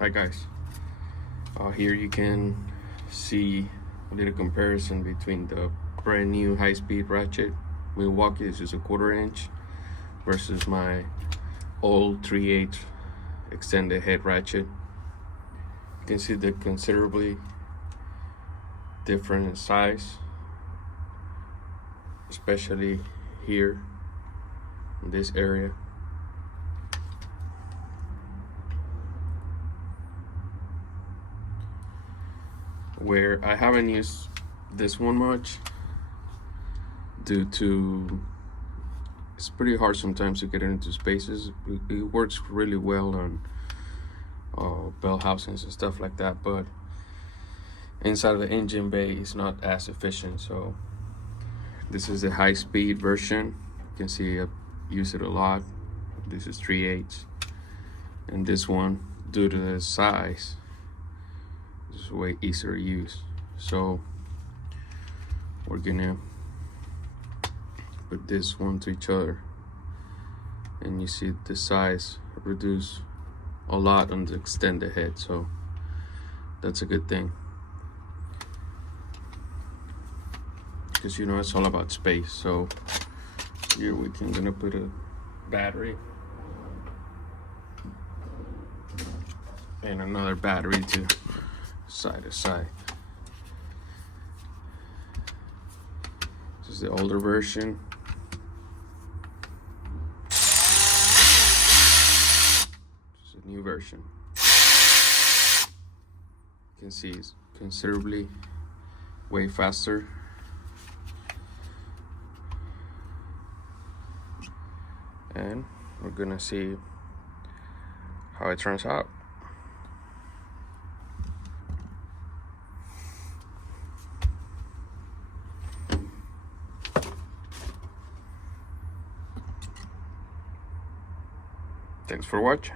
Hi guys, here you can see a little comparison between the brand new high-speed ratchet Milwaukee. This is a 1/4 inch versus my old 3/8 extended head ratchet. You can see they're considerably different in size, especially here in this area. Where I haven't used this one much due to it's pretty hard sometimes to get into spaces. It works really well on bell housings and stuff like that, but inside of the engine bay it's not as efficient. So this is the high-speed version. You can see I use it a lot. This is 3/8, and this one, due to the size, is way easier to use. So we're gonna put this one to each other, and you see the size reduce a lot on the extended head, so that's a good thing, because you know it's all about space. So here we can gonna put a battery and another battery to side to side. This is the older version. This is a new version. You can see it's considerably way faster. And we're gonna see how it turns out. Thanks for watching.